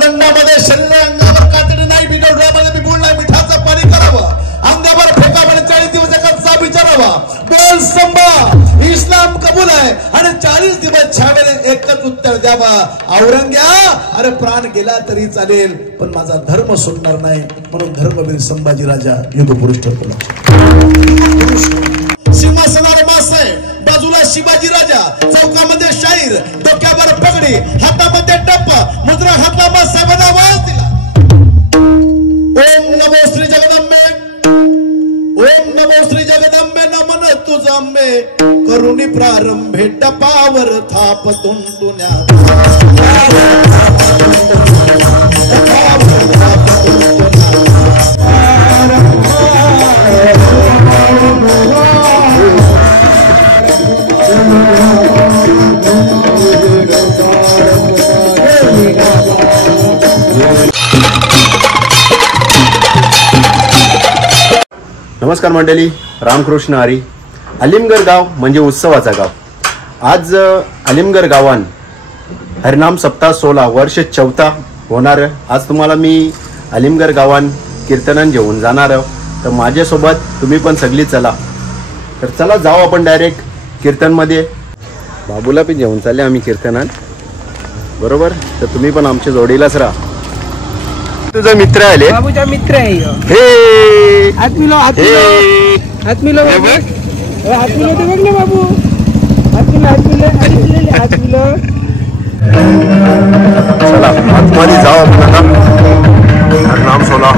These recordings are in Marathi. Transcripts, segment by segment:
दंडामध्ये शरीर अंगावर कातडी नाही, बिडवड्यामध्ये बिबुळ नाही, मिठाचं पाणी करावं, अंगावर फेकामध्ये 40 दिवस एकाचा विचारावा, बोल संभा इस्लाम कबूल आहे आणि 40 दिवस छावेने एकच उत्तर द्यावा, औरंग्या अरे प्राण गेला तरी चालेल पण माझा धर्म सोडणार नाही, म्हणून धर्मवीर संभाजी राजा युगपुरुष ठरतो. सिंहासनावर मासाय, बाजूला शिवाजी राजा, चौकामध्ये शाहीर, डोक्यावर पगडी, हातामध्ये टप्पा, मुद्रा हातामध्ये साहेबांना आवाज दिला. ओम नमो श्री जगदंबे, ओम नमो श्री जगदंबे, नमन तुझंबे, करुणी प्रारंभे टपावर थाप तुंतुन्या. नमस्कार मंडळी, रामकृष्ण हरी. अलिमगड गाव म्हणजे उत्सवाचा गाव. आज अलिमगड गावान हरिनाम सप्ताह 16 वर्ष 14 होणार. आज तुम्हाला मी अलिमगड गावान कीर्तनान घेऊन जाणार. तर माझ्यासोबत तुम्ही पण सगळी चला. तर चला जाऊ आपण डायरेक्ट कीर्तनमध्ये. बाबूला पण घेऊन चालले आम्ही कीर्तनात, बरोबर. तर तुम्ही पण आमच्या जोडीलाच राहा. तुझा मित्र आले, बाबूचा मित्र आहे. हे हात मिलो, हात मिलो, हात मिलो, हात मिलो, ते बघ ना बाबू, हात मिलो, हात मिलो, हात मिलो. चला आतमध्ये जाऊ आपण आता. हरिनाम 16.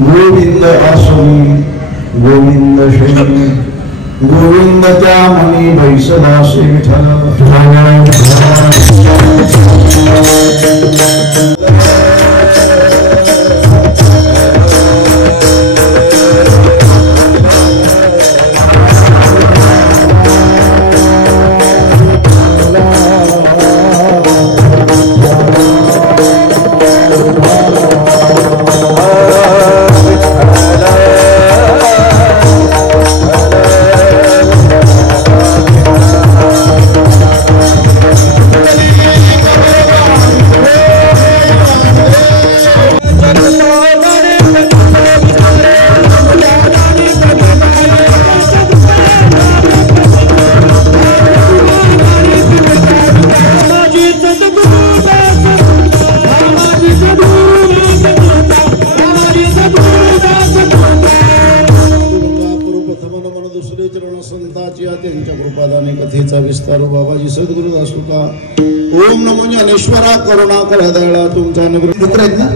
गोविंद आसुनी गोविंद शैनी गोविंद त्या मनी भैसदासे विठ्ठल. चरण संताची त्यांच्या कृपादाने कथेचा विस्तार बाबाजी सद्गुरु असू का. ओम नमो ज्ञानेश्वरा करुणा कर हृदयाला तुमचा अनुग्रह. मित्र आहेत ना,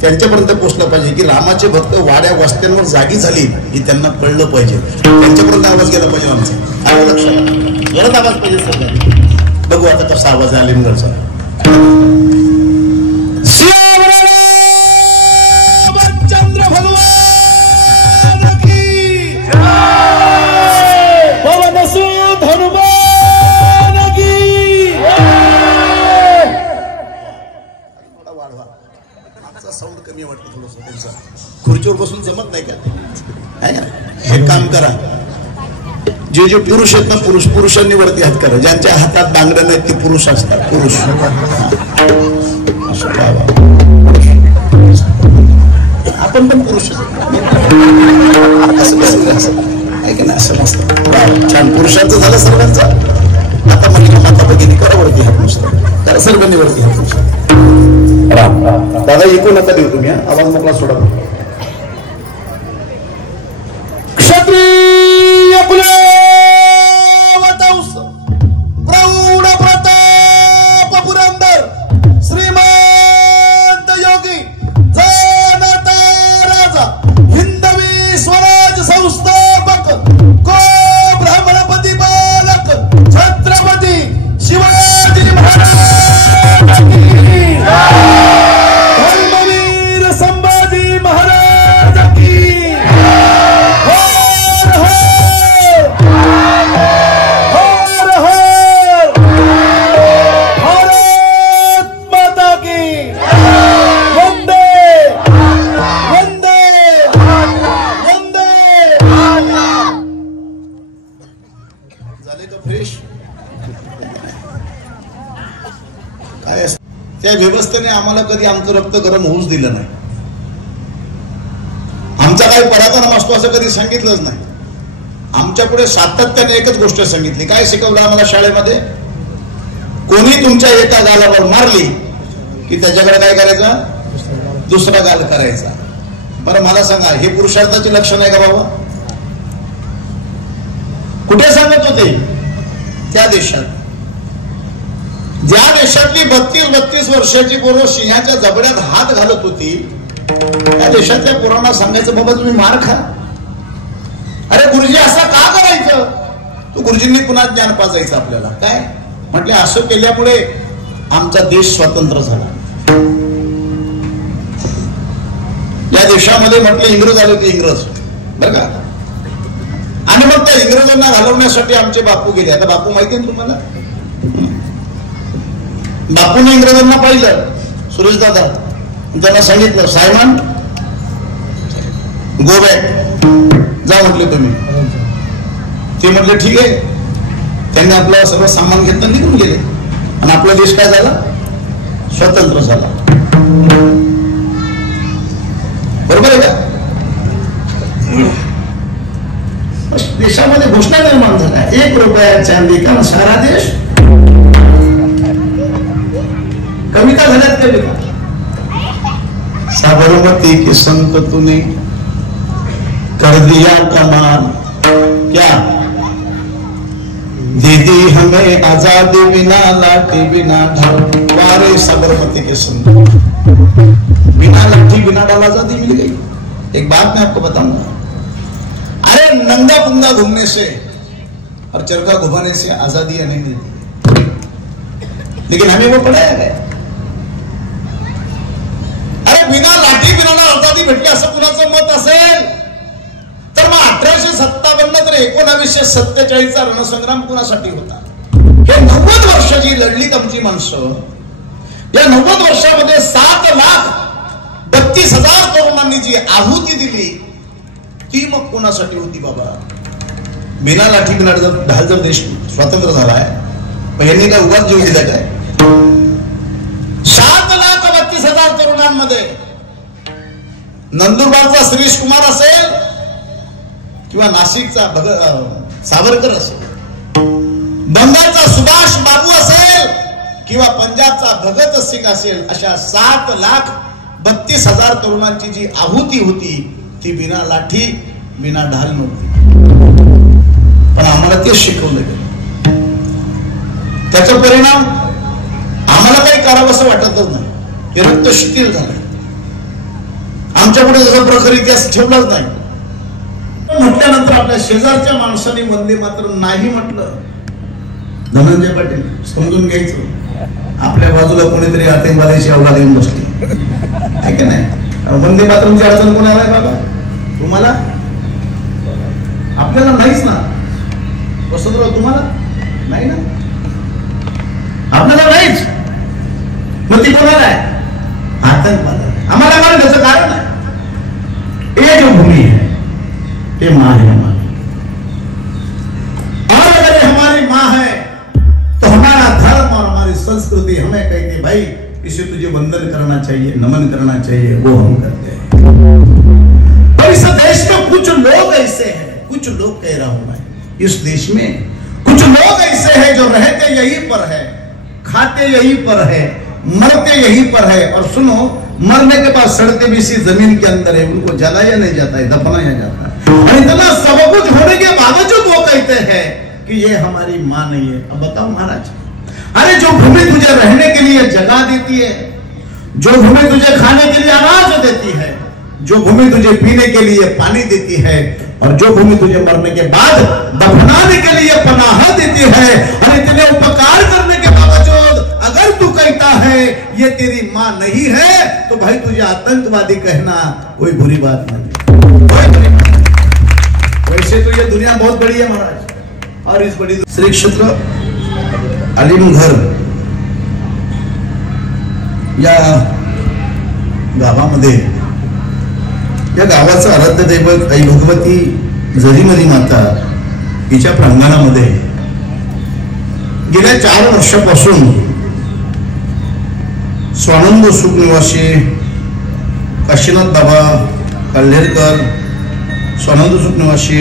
त्यांच्यापर्यंत पोहोचलं पाहिजे की रामाचे भक्त वाड्या वस्त्यांवर जागी झाली ही त्यांना कळलं पाहिजे. त्यांच्यापर्यंत आवाज गेला पाहिजे. आमचा आवाज लक्षात गरज आवाज पाहिजे सगळ्यांनी. बघू आता कसा आवाज आहे अलिमगडचा. चंद्र भगवान की पवन सुत हनुमान की. थोडा वाढवा, आमचा साऊंड कमी वाटतो थोडस. त्यांचा खुर्चीवर बसून जमत नाही का? आहे ना, हे काम करा. जे जे पुरुष आहेत ना, पुरुषांनी वरती हात करा. ज्यांच्या हातात बांगड्या नाहीत ते पुरुष असतात. पुरुष आपण पण पुरुष आहे की नाही? असं मस्त छान पुरुषांचं झालं सर्वांचं. आता महिला माता भगिनी करा वरती हात नुसतं करा. सर्वांनी वरती हात नुसतं. राम दादा ऐकून नका देऊ तुम्ही. आवाज मोकळा सोडा. क्षत्रिय कुलवंश प्रौढ प्रताप पुरंदर श्रीमंत योगी जनता राजा हिंदवी स्वराज संस्थापक को ब्राह्मणपती बालक छत्रपती शिवाजी महाराज की. धर्मवीर संभाजी महाराज की. त्या व्यवस्थेने आम्हाला कधी आमचं रक्त गरम होऊच दिलं नाही. आमचा काही पराक्रम असतो असं कधी सांगितलंच नाही. आमच्या पुढे सातत्याने एकच गोष्ट सांगितली. काय शिकवलं आम्हाला शाळेमध्ये? कोणी तुमच्या एका गालावर मारली की त्याच्याकडे काय करायचं? दुसरा गाल करायचा. बरं मला सांगा, हे पुरुषार्थाची लक्षण आहे का बाबा? कुठे सांगत होते? त्या देशात, ज्या देशातली 32 वर्षाची पोरं सिंहाच्या जबड्यात हात घालत होती, त्या देशातल्या पोरांना सांगायचं बाबा तुम्ही मार खा. अरे गुरुजी असं का करायचं? तू गुरुजींनी पुन्हा ज्ञान पाजायचं आपल्याला. काय म्हटलं? असं केल्यामुळे आमचा देश स्वतंत्र झाला. या देशामध्ये म्हटलं इंग्रज आले होते, इंग्रज बरं का. आणि मग त्या इंग्रजांना घालवण्यासाठी आमचे बापू गेले. आता बापू माहिती आहे तुम्हाला? बापूने इंग्रजांना पाहिलं, सुरेश दादा, त्यांना सांगितलं सायमन गो बॅक, जा म्हटले तुम्ही. ते म्हटले ठीक आहे. त्यांनी आपला सर्व सामान घेतलं, निघून गेले. आणि आपला देश काय झाला? स्वतंत्र झाला. बरोबर आहे का? देशामध्ये घोषणा निर्माण झाल्या, 1 रुपया चांदी का सारा देश. कविता झाल्यात कविता. साबरमती के संत तूने कर दिया कमाल, क्या दे दी हमें आजादी बिना लाठी बिना ढाल. वारे साबरमती के संत, बिना लाठी बिना ढाल आजादी मिल गई. एक बात मैं आपको बताऊंगा. अरे नंगा पुंगा घूमने से और चरखा घुमाने से आजादी नहीं मिलती, लेकिन हमें वो पढ़ाया गया. अरे बिना लाठी बिना आजादी भेटली असं कुणाचं मत असेल तर मग 1857 तर 1947 रणसंग्राम कुणासाठी होता? हे 90 वर्ष जी लढलीत आमची माणसं, या 90 वर्षामध्ये 7,32,000 तरुणांनी जी आहुती दिली ती मग कोणासाठी होती बाबा? बिना लाठी बिना ढाल जर देश स्वतंत्र झाला आहे, पण यांनी काय उगाच जीव दिला काय? 7,32,000 तरुणांमध्ये नंदुरबारचा श्रीश कुमार असेल किंवा नाशिकचा सावरकर असेल, बंगालचा सुभाष बाबू असेल किंवा पंजाबचा भगत सिंग असेल, अशा 7,32,000 तरुणांची जी आहुती होती ती बिना लाठी बिना ढाल नव्हती. पण आम्हाला तेच शिकवलं गेलं. त्याचा परिणाम आम्हाला काही करावंसं वाटतच नाही. हे रक्त शिथिल झालं. आमच्या पुढे जसा प्रखर इतिहास ठेवलाच नाही. म्हटल्यानंतर आपल्या शेजारच्या माणसाने वंदे मातरम नाही म्हटलं, धनंजय पाटील समजून घ्यायचं आपल्या बाजूला कोणीतरी आतंकवाद्याची अवलाद येऊन बसली आहे की नाही. वंदे मातरमची अडचण कोणाला आहे बाबा? तुम्हाला? आपल्याला नाहीच ना. वसंतराव तुम्हाला नाही ना, आपल्याला नाहीच. मग ती कोणाला आहे? आतंकवाद. आम्हाला त्याचं कारण आहे. ये जो भूमि है ये माँ है हमारी, और अगर ये हमारी माँ है तो हमारा धर्म और हमारी संस्कृति हमें कहती भाई इसे तुझे वंदन करना चाहिए, नमन करना चाहिए, वो हम करते हैं. पर इस देश में कुछ लोग ऐसे हैं, कुछ लोग कह रहा हूं मैं, इस देश में कुछ लोग ऐसे हैं जो रहते यहीं पर है, खाते यहीं पर है, मरते यहीं पर है, और सुनो मरने के बाद सड़ते भी इसी जमीन के अंदर है. उनको जलाया नहीं जाता है, दफनाया जाता है. और इतना सब कुछ होने के बावजूद वो कहते हैं कि ये हमारी माँ नहीं है. अब बताओ महाराज, अरे जो भूमि तुझे रहने के लिए जगह देती है, जो भूमि तुझे खाने के लिए अनाज देती है, जो भूमि तुझे पीने के लिए पानी देती है, और जो भूमि तुझे मरने के बाद दफनाने के लिए पनाह देती है, और इतने उपकार करने के बावजूद अगर तू कहता है ये तेरी माँ नहीं है, तो भाई तुझे आतंकवादी कहना कोई बुरी बात नहीं. वैसे तो ये दुनिया बहुत बड़ी है महाराज, और इस बड़ी श्री क्षेत्र अलीमघर या गावामध्ये, या गावाचं आराध्य दैवत आई भगवती जरीमरी माता हिच्या प्रांगणामध्ये गेल्या 4 वर्षापासून स्वानंद सुख निवासी काशीनाथ बाबा कल्हेरकर, स्वानंद सुख निवासी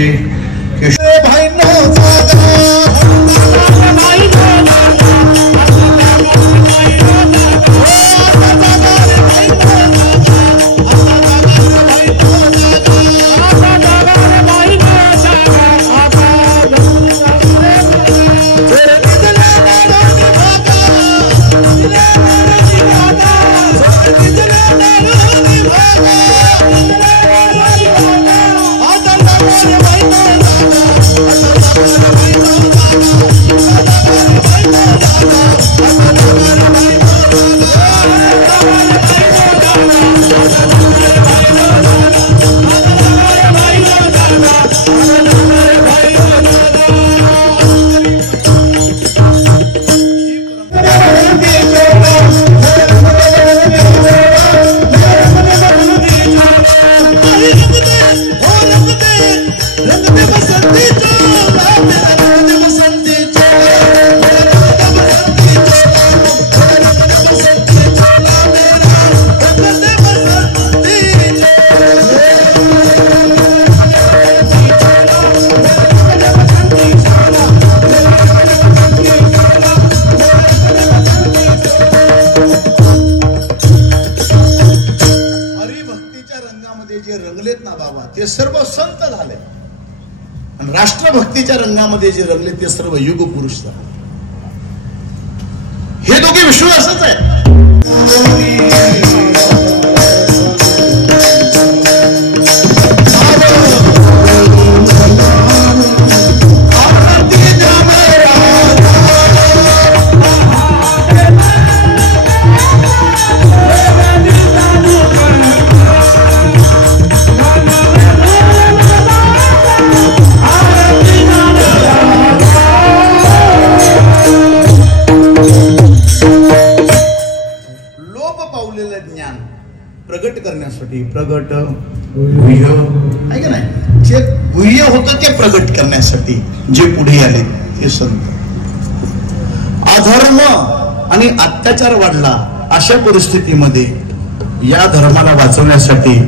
ते सर्व संत झाले, आणि राष्ट्रभक्तीच्या रंगामध्ये जे रंगले ते सर्व युग पुरुष झाले. हे दोघे विश्वासच आहे. प्रगट करण्यासाठी, प्रगट गुह्य आहे का नाही, जे गुह्य होतं ते प्रगट करण्यासाठी जे पुढे आले ते संत. अधर्म आणि अत्याचार वाढला अशा परिस्थितीमध्ये या धर्माला वाचवण्यासाठी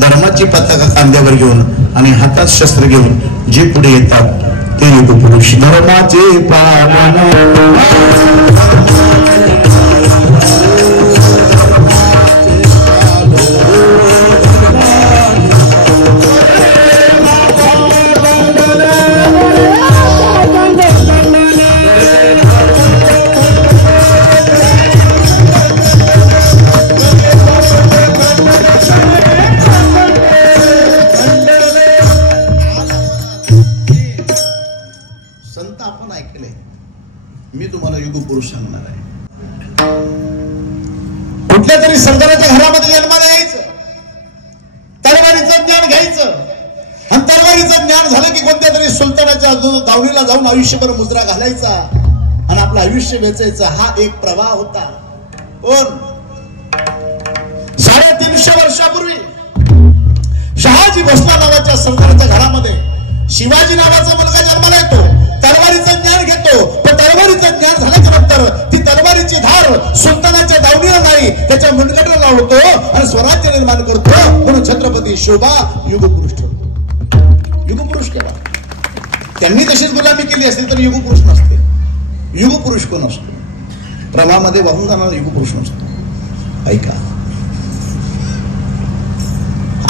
धर्माची पताका खांद्यावर घेऊन आणि हातात शस्त्र घेऊन जे पुढे येतात ते युग पुरुष. धर्माचे पालन युग पुरुष सांगणार आहे. कुठल्या तरी सरदाराच्या घरामध्ये जन्माला यायचं, तलवारीचं ज्ञान घ्यायचं, आणि तलवारीचं ज्ञान झालं की कोणत्या तरी सुलतानाच्या दावणीला जाऊन आयुष्यभर मुजरा घालायचा आणि आपलं आयुष्य वेचायचं. हा एक प्रवाह होता. कोण? 350 वर्षापूर्वी शहाजी भोसले नावाच्या सरदाराच्या घरामध्ये शिवाजी नावाचा मुलगा जन्माला येतो, तलवारीचं ज्ञान घेतो. पण तलवारीचं ज्ञान झाल्याच्या नंतर ती तलवारीची धार सुलतानाच्या दावणीला नाही, त्याच्या मुंडगटाला लावतो आणि स्वराज्य निर्माण करतो. म्हणून छत्रपती शोभा युगपुरुष ठरतो. युगपुरुष केला. त्यांनी तशीच गुलामी केली असती तर युगपुरुष नसते. युगपुरुष कोण असतो? प्रवाहामध्ये वाहून जाणारा युगपुरुष नसतो. ऐका,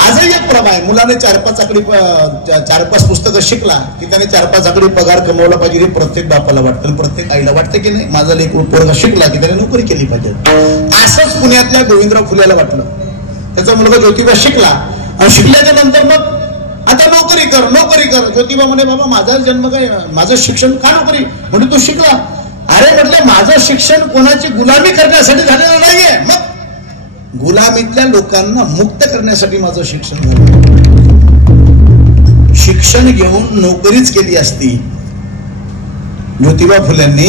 आजही एक प्रवाह आहे. मुलाने 4-5 पुस्तकं शिकला की त्याने 4-5 आकडी पगार कमवला पाहिजे हे प्रत्येक बापाला वाटतं, प्रत्येक आईला वाटतं की नाही माझा लेकरू पोरगा शिकला की त्याने नोकरी केली पाहिजे. असंच पुण्यातल्या गोविंदराव फुलेला वाटलं. त्याचा मुलगा ज्योतिबा शिकला आणि शिकल्याच्या नंतर मग आता नोकरी कर, नोकरी कर. ज्योतिबा म्हणे बाबा माझा जन्म काय, माझं शिक्षण का नोकरी? म्हणजे तू शिकला. अरे म्हटलं माझं शिक्षण कोणाची गुलामी करण्यासाठी झालेलं नाहीये, मग गुलामीतल्या लोकांना मुक्त करण्यासाठी माझं शिक्षण झालं. शिक्षण घेऊन नोकरीच केली असती, ज्योतिबा फुल्यांनी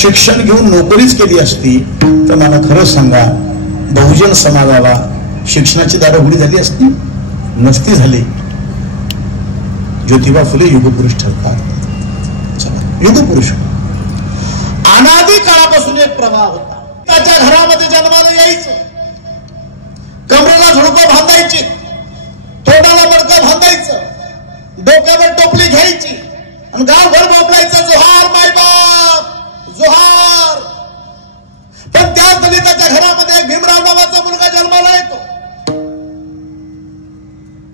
शिक्षण घेऊन नोकरीच केली असती तर मला खरं सांगा बहुजन समाजाला शिक्षणाची दारं उघडी झाली असती? नसती झाली. ज्योतिबा फुले युगपुरुष ठरतात. युगपुरुष अनादी काळापासून एक प्रवाह होता. त्याच्या घरामध्ये जन्माला यायचं, कमरेला झुडकं बांधायची, तोंडाला मडकं बांधायचं, डोक्यावर टोपली घ्यायची आणि गावभर बोबलायचं जोहार माय बाप जोहार. पण त्याच दलिताच्या घरामध्ये एक भीमराव नावाचा मुलगा जन्माला येतो.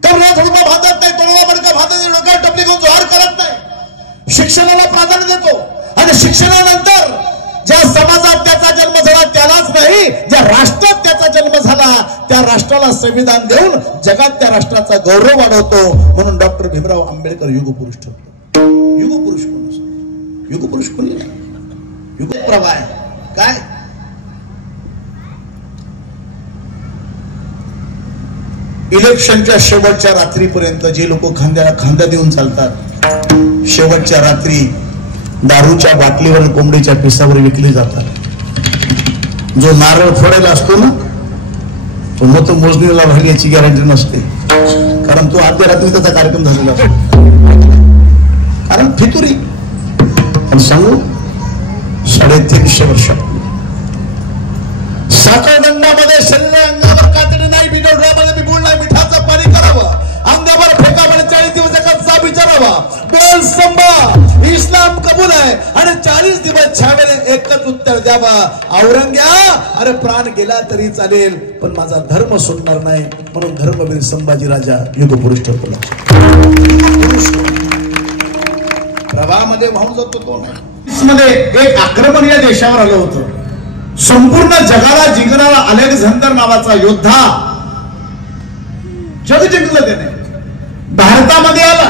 कमरेला झुडकं बांधत नाही, तोंडाला मडकं बांधत नाही, डोक्यावर टोपली घेऊन जोहार करत नाही, शिक्षणाला प्राधान्य देतो. आणि शिक्षणानंतर ज्या समाजात त्याचा जन्म झाला त्यालाच नाही, ज्या राष्ट्रात त्याचा जन्म झाला त्या राष्ट्राला संविधान देऊन जगात त्या राष्ट्राचा गौरव वाढवतो. म्हणून डॉक्टर भीमराव आंबेडकर युगपुरुष ठरतो. युगपुरुष कोण असतो? युगपुरुष कोणी नाही. युग प्रवाह आहे. काय इलेक्शनच्या शेवटच्या रात्रीपर्यंत जे लोक खांद्याला खांदा देऊन चालतात, शेवटच्या रात्री दारूच्या बाटलीवर कोंबडीच्या पिसावर विकले जातात. जो नारळ फोडायला असतो ना तो मग तो मोजणीला राहील याची गॅरंटी नसते, कारण तो आद्य रात्री त्याचा कार्यक्रम झालेला असतो. कारण फितुरी. आणि सांगू 350 वर्ष साखरदंडामध्ये शरीर अंगावर कातडी नाही, बिडोळ्यामध्ये बिबुळ नाही, मिठाचं पाणी करावं, अंगावर फेकावर 40 दिवसाचा विचारावा, बोल संभा इस्लाम कबूल आहे आणि 40 दिवस छावेने एकच उत्तर द्यावं. औरंग्या अरे प्राण गेला तरी चालेल पण माझा धर्म सुटणार नाही. म्हणून धर्मवीर संभाजी राजा युगपुरुष ठरतो. प्रवाहामध्ये वाहून जातो तो मध्ये एक आक्रमण या देशावर आलं होतं. संपूर्ण जगाला जिंकणारा अलेक्झांडर नावाचा योद्धा जग जिंकलं त्याने. भारतामध्ये आला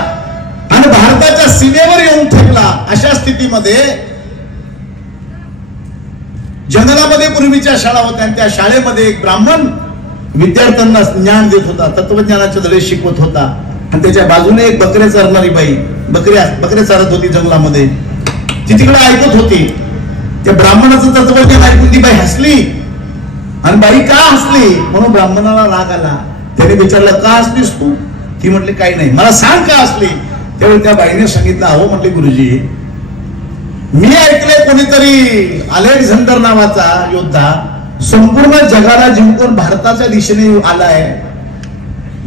आणि भारताच्या सीमेवर येऊन ठेवला. अशा स्थितीमध्ये जंगलामध्ये पूर्वीच्या शाळा होत्या, त्या शाळेमध्ये एक ब्राह्मण विद्यार्थ्यांना ज्ञान देत होता, तत्वज्ञानाचे धडे शिकवत होता. आणि त्याच्या बाजूने एक बकरे चरणारी बाई बकरे चारत होती जंगलामध्ये. ती तिकडे ऐकत होती. त्या ब्राह्मणाचं तत्वज्ञान ऐकून ती बाई हसली. आणि बाई का हसली म्हणून ब्राह्मणाला राग आला. त्याने विचारलं का हसलीस तू? ती म्हटली काही नाही, मला सांग का हसली. त्यावेळी त्या बाईने सांगितलं अहो म्हटले गुरुजी मी ऐकलंय कोणीतरी अलेक्झांडर नावाचा योद्धा संपूर्ण जगाला जिंकून भारताच्या दिशेने आलाय.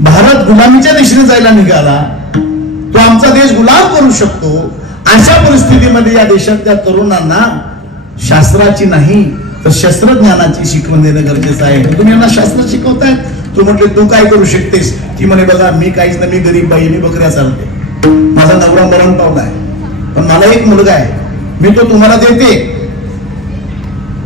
भारत गुलामीच्या दिशेने जायला निघाला. तो आमचा देश गुलाम करू शकतो. अशा परिस्थितीमध्ये या देशातल्या तरुणांना शास्त्राची नाही तर शस्त्रज्ञानाची शिकवण देणं गरजेचं आहे. तुम्ही यांना शास्त्र शिकवताय. तू म्हटले तू काय करू शकतेस? ती म्हणे बघा मी काहीच नाही, मी गरीब बाई, मी बकऱ्या चालते, माझा नवरा मरण पावला आहे, पण मला एक मुलगा आहे, मी तो तुम्हाला देते.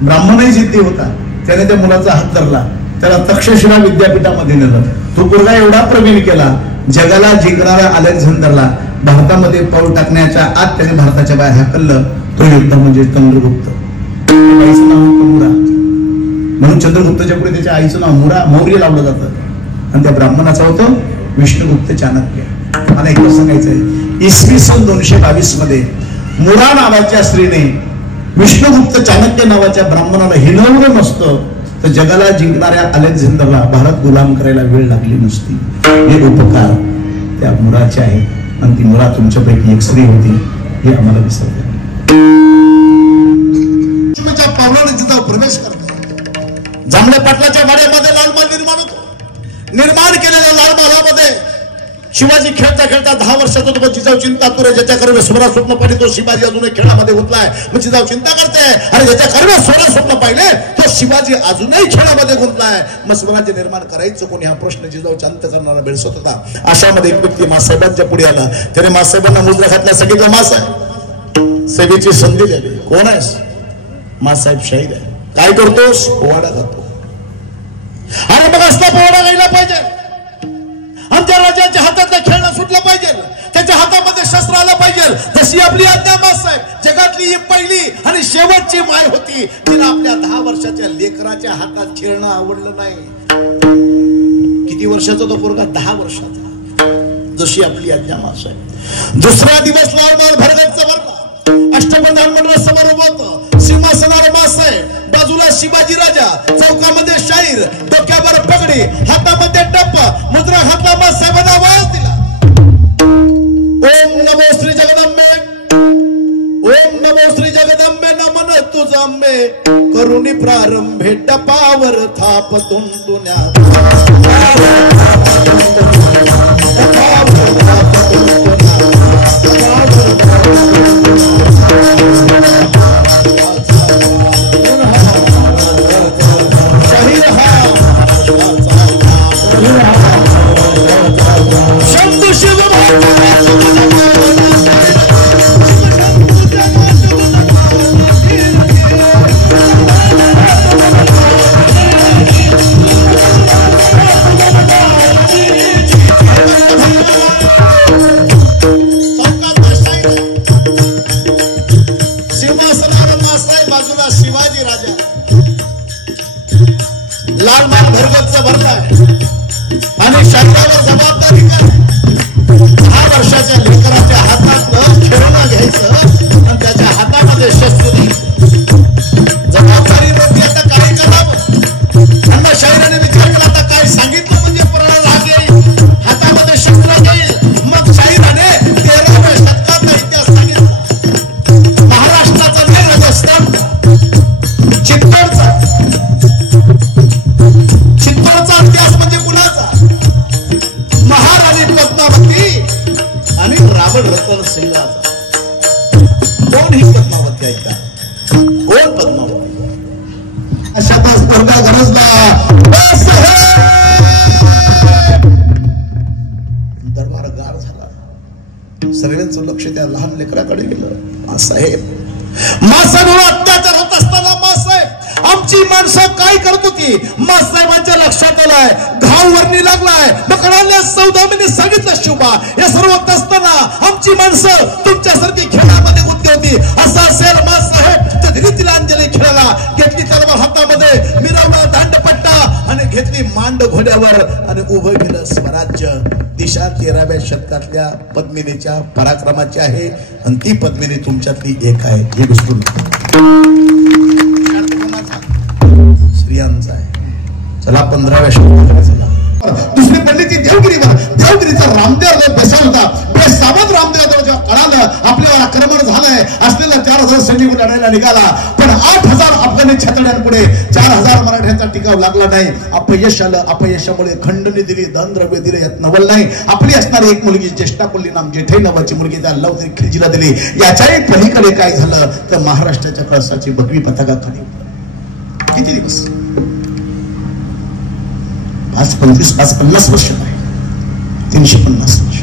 ब्राह्मणही जिद्दी होता. त्याने त्या मुलाचा हात धरला, त्याला तक्षशिला विद्यापीठामध्ये नेलं. तो मुलगा एवढा प्रवीण केला, जगाला जिंकणाऱ्या अलेक्झांडरला भारतामध्ये पाऊल टाकण्याच्या आत त्याने भारताच्या बाहेर हाकललं. तो योद्धा म्हणजे चंद्रगुप्त. बाईचं नाव होतं मुरा, म्हणून चंद्रगुप्ताच्या पुढे त्याच्या आईचं नाव मौर्य लावलं जातं. आणि त्या ब्राह्मणाचं होतं विष्णुगुप्त चाणक्य. मला एकच सांगायचंय, इसवी सन 222 मध्ये मुरा नावाच्या स्त्रीने विष्णुगुप्त चाणक्य नावाच्या ब्राह्मणाला हिनवलं नसतं तर जगाला जिंकणाऱ्या अलेक्झांडरला भारत गुलाम करायला वेळ लागली नसती. हे उपकार त्या मुराचे आहेत आणि ती मुरा तुमच्यापैकी एक स्त्री होती हे आम्हाला विसरले. पावलाने जिथं प्रवेश करतो, जांभळे पाटलाच्या वाड्यामध्ये लालमहाल निर्माण होतो. निर्माण केलेल्या लालमहालामध्ये शिवाजी खेळता खेळता 10 वर्षाचा तो जिजाऊ चिंता तुरे ज्याच्या कर्वे सोळा स्वप्न पाहिले तो शिवाजी अजूनही खेळामध्ये गुंतलाय. मग जिजाऊ चिंता करते आणि ज्याच्या कर्वे 16 स्वप्न पाहिले तो शिवाजी अजूनही खेळामध्ये गुंतलाय. मग स्वराज्य निर्माण करायचं कोणी हा प्रश्न जिजाऊ शांत करणारा भेडसत होता. अशामध्ये एक व्यक्ती मासाहेबांच्या पुढे आला. त्याने मासाहेबांना मुजरा घातला. सांगितलं मासाहेब सेवेची संधी द्यावी. कोण आहेस? मासाहेब शाहीर आहे. काय करतोस? पोवाडा घालतो. अरे मग असला पोवाडा गायला पाहिजे. आमच्या राजाच्या हातातलं खेळणं सुटलं पाहिजे. त्याच्या हातामध्ये शस्त्र आलं पाहिजे. तशी आपली आज्ञा मासाहेब. जगातली ही पहिली आणि शेवटची माय होती. तिला आपल्या 10 वर्षाच्या लेकराच्या हातात खेळणं आवडलं नाही. किती वर्षाचा तो पोरगा? 10 वर्षाचा. जशी आपली आज्ञा मासाहेब. दुसरा दिवस लालमहाल भरगतचा भरला. अष्टप्रधान मंडळ समोर उभं होतं. सिंहासनावर मासाहेब, बाजूला शिवाजी राजा, चौकामध्ये शाहीर, डोक्यावर पगडी, हातामध्ये टप्पा, मुद्रा घातला. मासाहेबांना आवाज दिला. ओम नमो श्री जगदंबे, ओम नमो श्री जगदंबे, नमन तुझंबे, करुणी प्रारंभे टपावर थाप तुंतुन्या. लालमहाल भरगतचा भरलाय आणि शाहीरावर जबाबदारी काय? 10 वर्षाच्या लेकराच्या हातात खेळणं घ्यायचं आणि त्याच्या हातामध्ये शस्त्र द्यायचं. जबाबदारी नव्हती. आता काय करावं? अण्णा शाहिराने विचार केला. आता काय सांगितलं म्हणजे पराला लाग येईल, हातामध्ये शस्त्र घेईल. मग शाहिराने 13व्या शतकातला इतिहास सांगितला. महाराष्ट्राचा नाही राजस्थान, चित्तोडचा. चित्तोडचा इतिहास म्हणजे कुणाचा? महाराणी पद्मावती आणि रावण रतन सिंगाचा. कोण ही पद्मावती आहे का? कोण पद्मावती? अशाचा स्पर्धा गरजला. दरबार गार झाला. सर्वांचं लक्ष त्या लहान लेकराकडे गेलं. मासाहेब, मासाहेब अत्याचार होत असताना मासाहेब आमची माणसं काय करत होती? मासाहेबांच्या लक्षात आलाय घाव वरणी लागलाय. मग कळाल्या सौदामिनी सांगितलं शिवबा हे सर्व होत असताना आमची माणसं तुमच्यासारखी खेळामध्ये गुंतली होती. असं असेल मासाहेब तर दिली तिला अंजली खेळायला. घेतली तलवार हातामध्ये, मिरवला दांडपट्टा आणि घेतली मांड घोड्यावर आणि उभं केलं स्वराज्य. दिशा 13व्या शतकातल्या पद्मिनीच्या पराक्रमाची आहे आणि ती पद्मिनी तुमच्यातली एक आहे. हे विसरू नका. स्त्रियांचा आहे. चला 15व्या शतकाकडे चला. दुसरी पडली ती देवगिरीवर. देवगिरीचा रामदेव बसा होता. बेसावध रामदेव जेव्हा कळालं आपल्यावर आक्रमण झालंय, असलेला 4000 सैनिक लढायला निघाला. पण 8000 अफगाणी छातड्यांपुढे 4000 मराठ्यांचा टिकाव लागला नाही. अपयश आलं. अपयशामुळे खंडणी दिली, धनद्रव्य दिले, यात नवल नाही. आपली असणारी एक मुलगी ज्येष्ठापल्ली नाम जेठाई नावाची मुलगी त्या लवकरी खिलजीला दिली. याच्याही पलीकडे काय झालं तर महाराष्ट्राच्या कळसाची भगवी पताका खाली. किती दिवस? 5-50 वर्ष नाही, 350 वर्ष.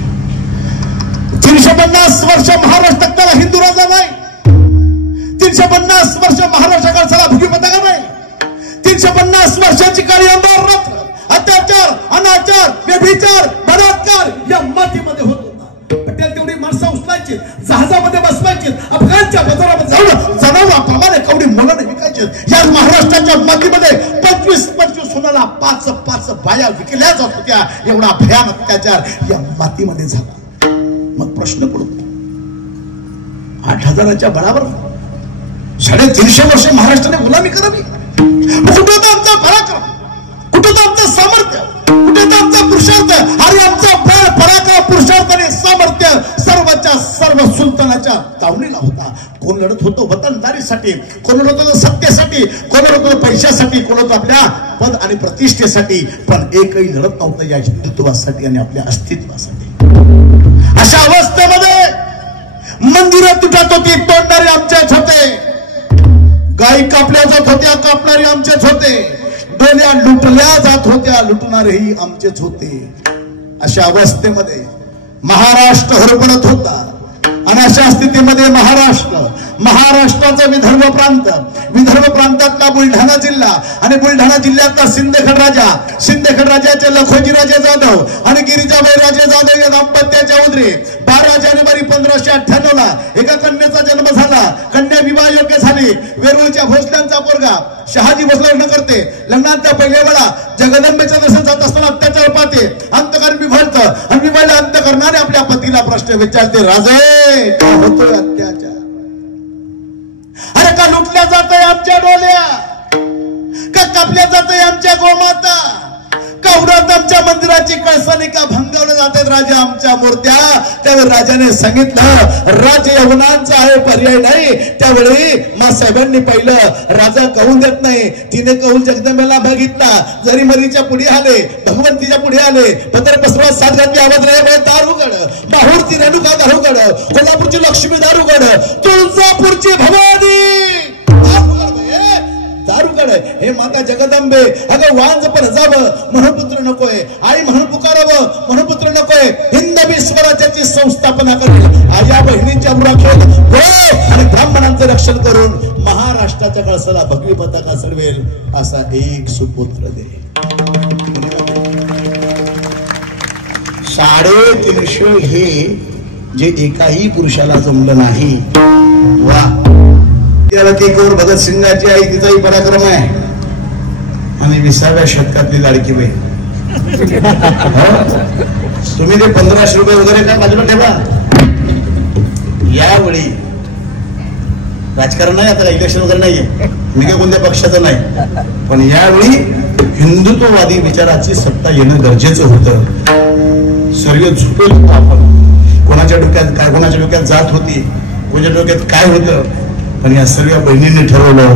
350 वर्ष महाराष्ट्राला हिंदू राजा नाही. 350 वर्ष महाराष्ट्र कळसाला भगवी पताका नाही. 350 वर्षाची काळी अंधार रात्र, अत्याचार, अनाचार, व्यभिचार, बलात्कार या मातीमध्ये होत होता. पटेल तेवढी माणसं उचलायची, जहाजामध्ये बसवायची, अफगाणच्या बाजारामध्ये जाऊन जनावराप्रमाणे कवडी मोलाने विकायचे. या महाराष्ट्राच्या मातीमध्ये 25-25 सोनाला 5 बाया विकल्या जात होत्या. एवढा भयान अत्याचार या मातीमध्ये झाला. मग प्रश्न पडतो, 8,000च्या बळावर 350 वर्ष महाराष्ट्राने गुलामी करावी? कुठं तर आमचा पराक्रम, कुठं तर आमचं सामर्थ्य, कुठं तर आमचा पुरुषार्थ? अरे आमचा बळ, पराक्रम, पुरुषार्थ आणि सामर्थ्य सर्वच्या सर्व सुलतानाच्या तावणीला होता. कोण लढत होतो वतनदारीसाठी, कोण लढत होतं सत्तेसाठी, कोण लढत होतं पैशासाठी, कोण होतं आपल्या पद आणि प्रतिष्ठेसाठी, पण एकही लढत नव्हतं या हिंदुत्वासाठी आणि आपल्या अस्तित्वासाठी. अशा अवस्थेमध्ये मंदिरं तुटत होती, तोडणारे आमच्याच होते. गायी कापल्या जात होत्या, कापणारे आमचेच होते. डोल्या लुटल्या जात होत्या, लुटणारेही आमचेच होते. अशा अवस्थेमध्ये महाराष्ट्र हरपडत होता. आणि अशा स्थितीमध्ये महाराष्ट्राचा विदर्भ प्रांतातला बुलढाणा जिल्हा आणि बुलढाणा जिल्ह्यातला सिंदखेड राजाचे लखोजीराजे जाधव आणि गिरिजाबाई राजे जाधव या दाम्पत्याच्या उदरी 12 जानेवारी 1598 ला एका कन्याचा जन्म झाला. कन्या विवाह योग्य झाली. वेरूळच्या भोसल्यांचा पोरगा शहाजी भोसले लग्न करते. लग्नाच्या पहिल्या वेळा जगदंबेच्या दर्शन जात असताना अत्याचार पाहते. अंतकरण बिघडतं आणि बिघडलं अंत करणारे आपल्या पतीला प्रश्न विचारते, राजे का होतोय अत्याचार? अरे का लुटल्या जात आहे आमच्या डोल्या? का कापल्या जात आहे आमच्या गोमाता? का उडत आमच्या मंदिराची कळसाने? का भंगवल्या जात आहेत राजा आमच्या मूर्त्या? त्यावेळी राजाने सांगितलं, राजयवनांचा आहे पर्याय नाही. त्यावेळी मासाहेबांनी पाहिलं राजा कौल देत नाही. तिने कौल जगदंबेला मागितला. जरी मरीच्या पुढे आले, भगवंतीच्या पुढे आले, पत्र पसरवा साथ घातली, आवाज रे दारुगड, माहूरची रेणुका दारुगड, कोल्हापूरची लक्ष्मी दारुगड, तुळजापूरची भवानी दारुगड. हे माता जगदंबे, अगं वांज पण जावं म्हणून पुत्र नकोय, आई म्हणून पुकारावं म्हणून पुत्र नकोय. हिंदवी स्वराज्याची संस्थापना करेल, आया बहिणींच्या राखेल आणि ब्राह्मणांचं रक्षण करून महाराष्ट्राच्या कळसाला भगवी पताका चढवेल असा एक सुपुत्र दे. 350 हे जे एकाही पुरुषाला जमलं नाही. वा, त्याला ते कौर भगतसिंगाची आई, तिचाही पराक्रम आहे. आणि 20व्या शतकातली लाडकी बाई. तुम्ही ते 1500 रुपये वगैरे काय बाजूला ठेवा. यावेळी राजकारण नाही, आता इलेक्शन वगैरे नाहीये, मी काय कोणत्या पक्षाचं नाही, पण यावेळी हिंदुत्ववादी विचाराची सत्ता येणं गरजेचं होतं. सर्व झुकत होतो आपण. कोणाच्या डोक्यात काय, कोणाच्या डोक्यात जात होती, कोणाच्या डोक्यात काय होतं, पण या सर्व बहिणींनी ठरवलं,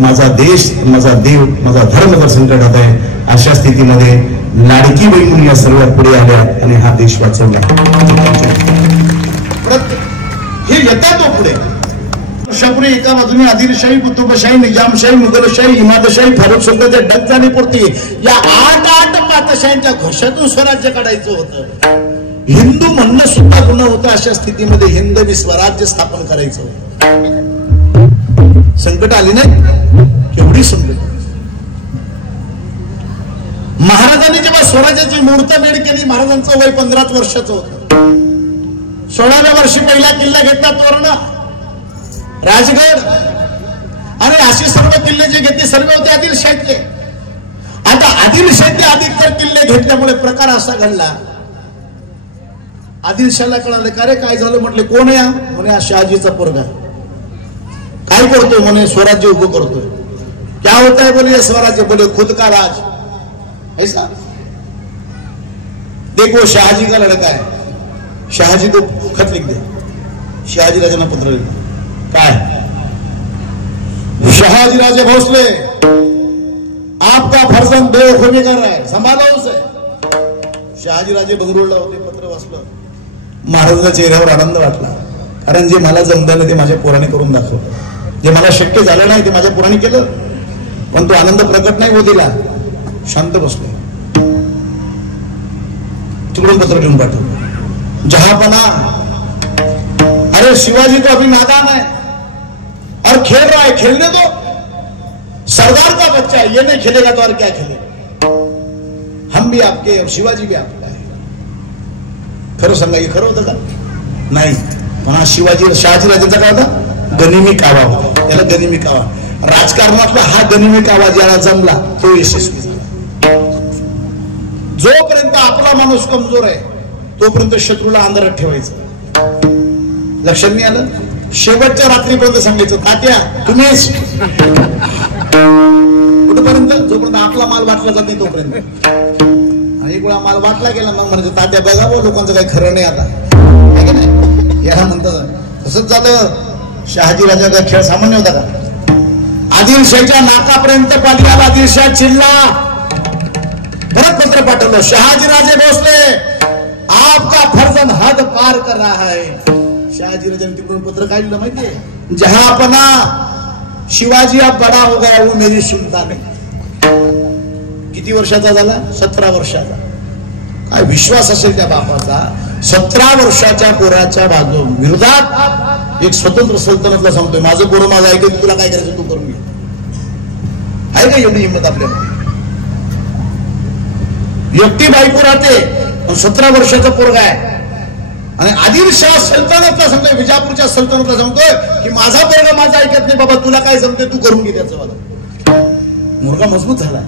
माझा देश, माझा देव, माझा धर्म जर संकटात आहे, अशा स्थितीमध्ये लाडकी बहीण या सर्व पुढे आल्या आणि हा देश वाचवला. हे येतात तो पुढे. वर्षापूर्वी एका बाजूने आदिलशाही, कुतुबशाही, निजामशाही, मुघलशाही, इमादशाही, फारुख सुलतानच्या डगजाणीपुरती या 8 पातशाहींच्या घोषातून स्वराज्य काढायचं होतं. हिंदू म्हणणं सुद्धा गुन्हा होतं. अशा स्थितीमध्ये हिंदवी स्वराज्य स्थापन करायचं होतं. संकट आली नाही, केवढी संकट. महाराजांनी जेव्हा स्वराज्याची मुहूर्तमेढ केली, महाराजांचं वय 15 वर्षाचं होतं. 16व्या वर्षी पहिला किल्ला घेतला तोरणा, राजगड, आणि असे सर्व किल्ले जे घेतले सर्व होते आदिलशाहीतले. आता आदिलशाहीतले अधिकतर किल्ले घेतल्यामुळे प्रकार असा घडला. आदिलशाहला कळालं, का रे काय झालं? म्हटले कोण आहे? म्हणे शहाजीचा पोरगा. काय करतो? म्हणे स्वराज्य उभं करतोय. क्या होता है? बोले स्वराज्य. बोले खुद का राज. ऐसा देखो शहाजी का लड़का है, शहाजी को खत लिख दे. शहाजी राजांना पत्र लिख. काय? शहाजी राजे भोसले, आपका फर्जंद बेवकूफी कर रहा है, संभाला उसे. शहाजी राजे बंगळुरूला होते. पत्र वाचलं. महाराजांच्या चेहऱ्यावर आनंद वाटला, कारण जे मला जमलं ते माझ्या पोराने करून दाखवलं. जे मला शक्य झालं नाही ते माझ्या पोराने केलं. पण तो आनंद प्रकट नाही होऊ दिला. शांत बसलो. तिकडून पत्र घेऊन पाठवलं. जहापना, अरे शिवाजी तो अभी नादान है और खेल रहा है, खेलने दो. सरदार का बच्चा है, ये नहीं खेलेगा तो और क्या खेलेगा. हम भी आपके और शिवाजी भी आपका है. खरं सांगा, हे खरं होतं का? नाही, पण हा शहाजीराजांचा काय होता? गनिमी कावा होता. त्याला गनिमी कावा. राजकारणातला हा गनिमी कावा ज्याला जमला तो यशस्वी झाला. जोपर्यंत आपला माणूस कमजोर आहे तोपर्यंत शत्रूला अंधारात ठेवायचं. लक्षात नाही आलं? शेवटच्या रात्रीपर्यंत सांगायचं तात्या तुम्हीच, कुठपर्यंत? जोपर्यंत आपला माल वाटला जात नाही तोपर्यंत. एक वेळा माल वाटला गेला मग म्हणायचं तात्या बघावं लोकांचं काही खरं नाही आता, आहे की नाही? याला म्हणतात. तसंच झालं. शहाजीराजाचा खेळ सामान्य होता का? आदिलशाहीच्या नाकापर्यंत पाठवला. आदिलशाह चिल्ला. परत पत्र पाठवलं, शहाजीराजे भोसले आपका फर्जंद हद पार कर रहा है. शहाजीराजाने तिकडून पत्र काढलं माहितीये, जहापना शिवाजी अब बडा हो गया वो मेरी सुनता नहीं. किती वर्षाचा झाला? 17 वर्षाचा. काय विश्वास असेल त्या बापाचा? 17 वर्षाच्या पोराच्या बाजू विरोधात एक स्वतंत्र सल्तनतला सांगतोय माझं पोरं माझं ऐकत, तुला काय करायचं तू करून घे. आहे का एवढी हिंमत आपल्याला? एकटी बायको राहते, 17 वर्षाचा पोरगा आहे आणि आदिलशाह सल्तनतला सांगतोय, विजापूरच्या सल्तनतला सांगतोय की माझा पोरगा माझा ऐकत नाही बाबा, तुला काय जमते तू करून घे त्याचं वाला. मुलगा मजबूत झाला.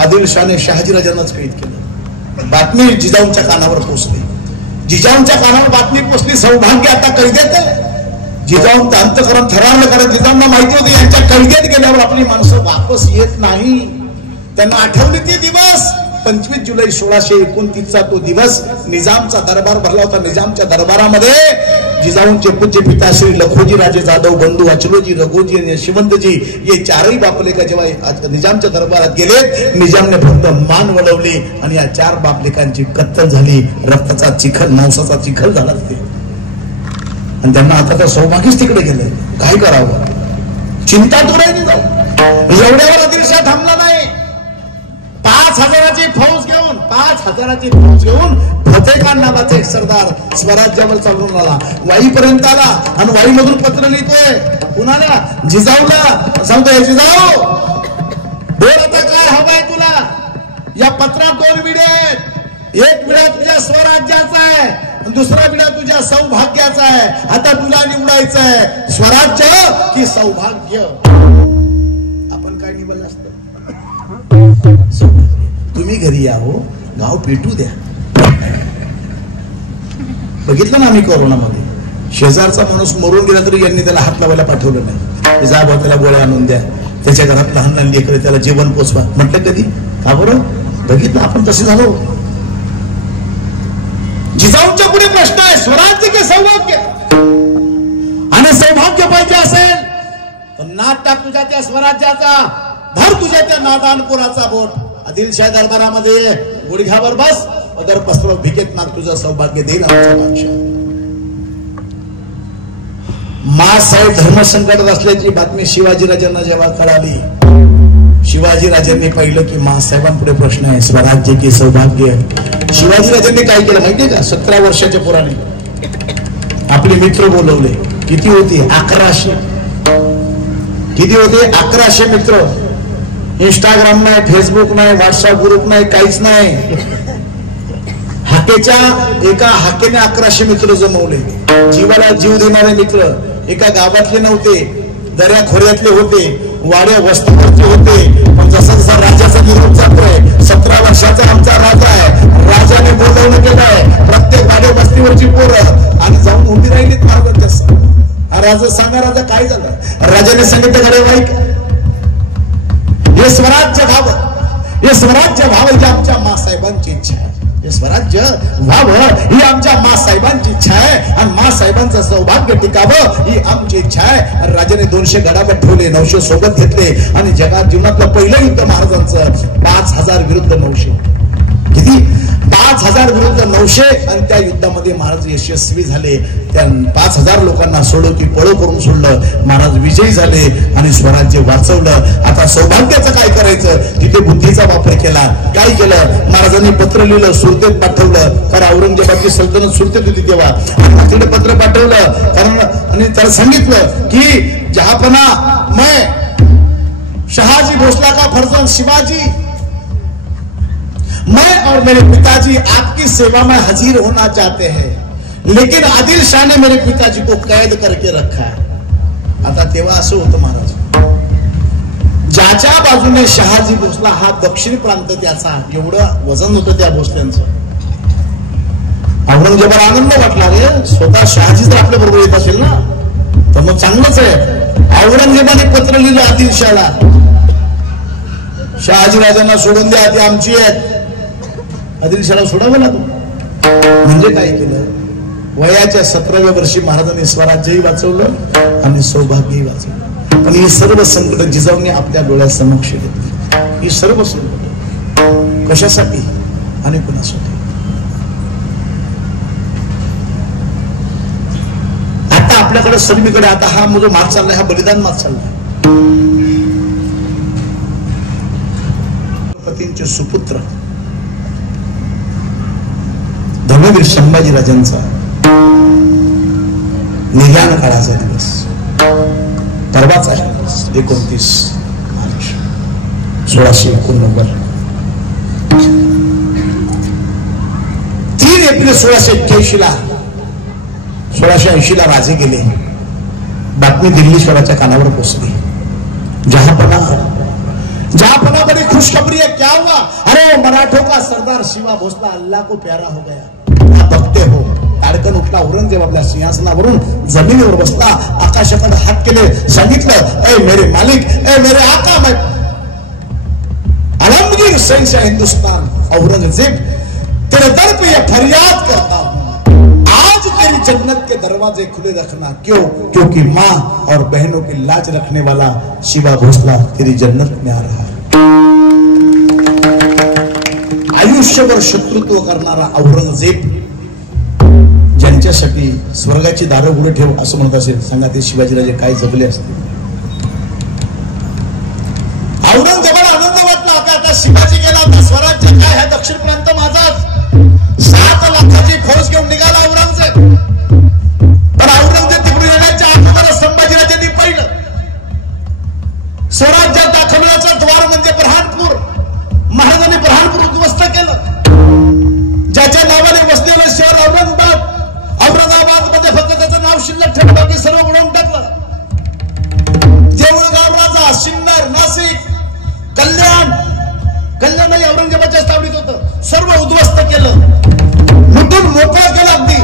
आदिलशाहने शहाजीराजांनाच कैद केलं. बातमी जिजाऊंच्या कानावर पोहोचली. जिजाऊंच्या कानावर बातमी पोहोचली, सौभाग्य आता कैदेत आहे. जिजाऊंचं अंतःकरण थरारलं, कारण जिजाऊंना माहिती होती यांच्या कैदेत गेल्यावर आपली माणसं वापस येत नाही. त्यांना आठवले ते दिवस 25 जुलै 1629चा तो दिवस. निजामचा दरबार भरला होता. निजामच्या दरबारामध्ये जिजाऊंचे पूज्य पिता श्री लखोजी राजे जाधव, बंधू अचलोजी, रघोजी आणि यशवंतजी हे चारही बापलेका जेव्हा निजामच्या दरबारात गेले, निजामने फक्त मान वळवली आणि या 4 बापलेकांची कत्तल झाली. रक्ताचा चिखल, मांसाचा चिखल झाला तिथे. आणि त्यांना आता तर सौभाग्यच तिकडे गेलं. काय करावं? चिंता दूर आहे. एवढ्यावर आदिलशाह थांबला नाही. 5,000ची फौज घेऊन फतेखान नावाचा एक सरदार स्वराज्यावर चालून आला. वाईपर्यंत आला आणि वाईमधून पत्र लिहितोय कुणाला? जिजाऊला. सांगतोय जिजाऊ बोल आता काय हवंय तुला? या पत्रात 2 विडे आहेत. एक विडा तुझ्या स्वराज्याचा आहे, दुसरा विडा तुझ्या सौभाग्याचा आहे. आता तुला निवडायचं आहे स्वराज्य की सौभाग्य. आपण काय निवडलं असतं? तुम्ही घरी या, हो गाव पेटू द्या. बघितलं ना आम्ही कोरोनामध्ये, शेजारचा माणूस मरून गेला तरी यांनी त्याला हात लावायला पाठवलं नाही. जा भाऊ त्याला गोळ्या आणून द्या, त्याच्या घरात लहान लहान लेकरं त्याला जेवण पोचवा म्हटलं कधी? का बरं? बघितलं आपण तसे झालो. जिजाऊंच्या पुढे प्रश्न आहे स्वराज्य की सौभाग्य. आणि सौभाग्य पाहिजे असेल तर नाद टाक तुझ्या त्या स्वराज्याचा, धर तुझ्या त्या नादानपुराचा बोट. आदिलशाह दरबारामध्ये गुडघ्यावर बस, अदर पसरव, भिकेत माग, तुझं सौभाग्य देईल आमचा बादशाह. मासाहेब धर्मसंकटात असल्याची बातमी शिवाजीराजांना जेव्हा कळाली, शिवाजीराजांनी पाहिलं की मासाहेबांपुढे प्रश्न आहे स्वराज्य की सौभाग्य. शिवाजीराजांनी काय केलं माहितीये का? 17 वर्षाच्या पोराने आपले मित्र बोलवले. किती होती? 1100. किती होते? 1100 मित्र. इंस्टाग्राम नाही, फेसबुक नाही, व्हॉट्सअप ग्रुप नाही, काहीच नाही. हाकेच्या एका हाकेने 1100 मित्र जमवले. जीवाला जीव देणारे मित्र. एका गावातले नव्हते, दर्या खोऱ्यातले होते, वाड्या वस्तीवरचे होते. पण जसा जसा राजाचा निरोप जातोय, 17 वर्षाचा आमचा राजा आहे, राजाने बोलवणं केलंय प्रत्येक वाड्या वस्तीवरची पोरं आणि जाऊन उभी राहिलीत महाराजांच्या. राजा सांगा, राजा काय झालं? राजाने सांगितलं अरे वाईक हे स्वराज्य व्हावं, हे स्वराज्य व्हावं ही आमच्या मासाहेबांची इच्छा आहे. हे स्वराज्य व्हावं ही आमच्या मासाहेबांची इच्छा आहे आणि मासाहेबांचं सौभाग्य टिकावं ही आमची इच्छा आहे. राजाने 200 गडावर ठेवले, 900 सोबत घेतले आणि जगात जीवनातलं पहिलं युद्ध महाराजांचं 5000 विरुद्ध 900. किती? 5000 विरुद्ध 900. आणि त्या युद्धामध्ये महाराज यशस्वी झाले. त्या 5000 लोकांना सोडव की पळो करून सोडलं. महाराज विजयी झाले आणि स्वराज्य वाचवलं. आता सौभाग्याचं काय करायचं? तिथे बुद्धीचा वापर केला. काय केलं? महाराजांनी पत्र लिहिलं, सुरतेत पाठवलं. कारण औरंगजेबाची सल्तनत सुरतेत होती तेव्हा. तिथे पत्र पाठवलं कारण आणि त्याला सांगितलं की जहापना मैं शहाजी भोसला का फर्जंद शिवाजी, मैं और मेरे पिताजी आपकी सेवा में हाजिर होना चाहते हैं. लेकिन आदिल शाह ने मेरे पिताजी को कैद करके रखा है. आता तेव्हा असं होतं महाराज, ज्याच्या बाजूने शहाजी भोसला हा दक्षिण प्रांत त्याचा, एवढं वजन होतं त्या भोसल्यांचं. औरंगजेबाला आनंद वाटला, रे स्वतः शहाजी जर आपल्या बरोबर येत असेल ना तर मग चांगलंच आहे. औरंगजेबाने पत्र लिहिलं आदिल शाहला, शहाजी राजांना सोडून द्या, ती आमची आहेत. आदिल शाहला सोडावं लागलं. म्हणजे काय केलं, वयाच्या 17व्या वर्षी महाराजांनी स्वराज्यही वाचवलं आणि सौभाग्यही वाचवलं. पण ही सर्व संकट जिजाऊने आपल्या डोळ्यासमक्ष घेतली. ही सर्व संकट कशासाठी आणि कुणासाठी? आता आपल्याकडे सर्वीकडे आता हा जो मार्ग चाललाय, हा बलिदान मार्ग चाललाय. छत्रपतींचे सुपुत्र धर्मवीर संभाजी राजांचा निदान काळाचा दिवस, परवाचा दिवस 29 मार्च 1689. 3 एप्रिल 1681 ला 1680 ला राजे गेले. बातमी दिल्लीश्वराच्या कानावर पोहोचली. जहांपना बड़ी खुशखबरी है, क्या हुआ? अरे मराठों का सरदार शिवा भोसला अल्लाह को प्यारा हो गया. आप बघते हो, ताडकन उठला औरंगजेब आपल्या सिंहासनावरून जमिनीवर बसला, आकाशाकडे हात केले, सांगितलं, ए मेरे मालिक, ए मेरे आका, मैं आलमगीर शहंशाह हिंदुस्तान औरंगजेब तेरे दर पे ये फरियाद करता हूं, आज तेरी जन्नत के दरवाजे खुले रखना. क्यों? क्योंकि माँ और बहनों की लाज रखने वाला शिवा भोसला तेरी जन्नत में आ रहा है. आयुष्यभर शत्रुत्व करणारा औरंगजेब ज्यांच्यासाठी स्वर्गाची दारं उघडे ठेव असं म्हणत असेल, सांगा ते शिवाजीराजे काय जगले असते. औरंगजेबाला आनंद वाटला का आता शिवाजी गेला, आता स्वराज्य काय आहे, दक्षिण प्रांत माझाच. 7 लाखाची फौज घेऊन निघाला औरंगजेब. पण औरंगजेब तिकडून येण्याच्या अगोदर संभाजीराजांनी पाहिलं स्वराज्यात दाखवण्याचं द्वार म्हणजे बुरहानपूर. महाराजांनी बुरहानपूर उद्ध्वस्त केलं. ज्याच्या नावाने बसलेलं शहर औरंगाबाद मध्ये फक्त त्याचं नाव शिल्लक ठेवलं, बाकी सर्व उडवून टाकलं. देऊळगाव राजा, सिन्नर, नाशिक, कल्याण नाही औरंगजेबाच्या ताब्यात होतं, सर्व उद्ध्वस्त केलं, लुटून मोकळं केलं. अगदी